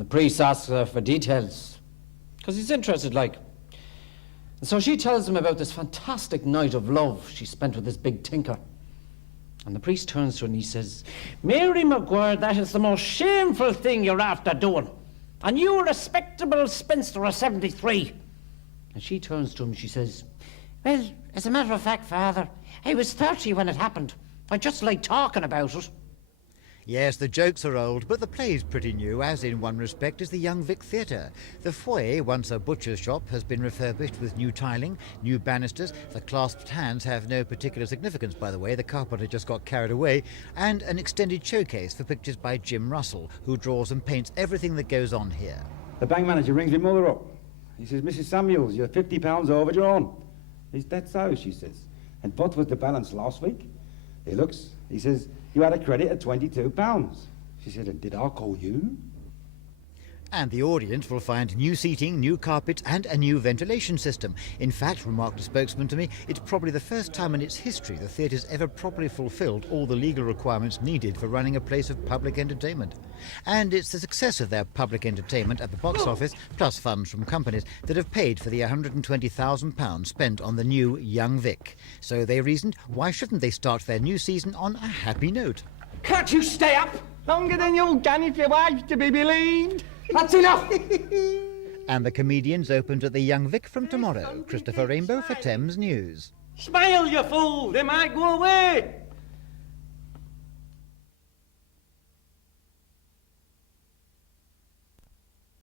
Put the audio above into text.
And the priest asks her for details, because he's interested, like. And so she tells him about this fantastic night of love she spent with this big tinker. And the priest turns to her and he says, Mary Maguire, that is the most shameful thing you're after doing. And you a respectable spinster of 73. And she turns to him and she says, well, as a matter of fact, Father, I was 30 when it happened. I just like talking about it. Yes, the jokes are old, but the play's pretty new, as in one respect is the Young Vic Theatre. The foyer, once a butcher's shop, has been refurbished with new tiling, new banisters. The clasped hands have no particular significance, by the way, the carpenter just got carried away, and an extended showcase for pictures by Jim Russell, who draws and paints everything that goes on here. The bank manager rings my mother up. He says, Mrs. Samuels, you're £50 overdrawn. Is that so, she says. And what was the balance last week? He looks, he says, you had a credit of £22. She said, and did I call you? And the audience will find new seating, new carpets and a new ventilation system. In fact, remarked a spokesman to me, it's probably the first time in its history the theatre's ever properly fulfilled all the legal requirements needed for running a place of public entertainment. And it's the success of their public entertainment at the box office, plus funds from companies, that have paid for the £120,000 spent on the new Young Vic. So they reasoned, why shouldn't they start their new season on a happy note? Can't you stay up? Longer than you'll gun if your wife's to be believed. That's enough! And the comedians opened at the Young Vic from tomorrow. Christopher Rainbow for Thames News. Smile, you fool! They might go away!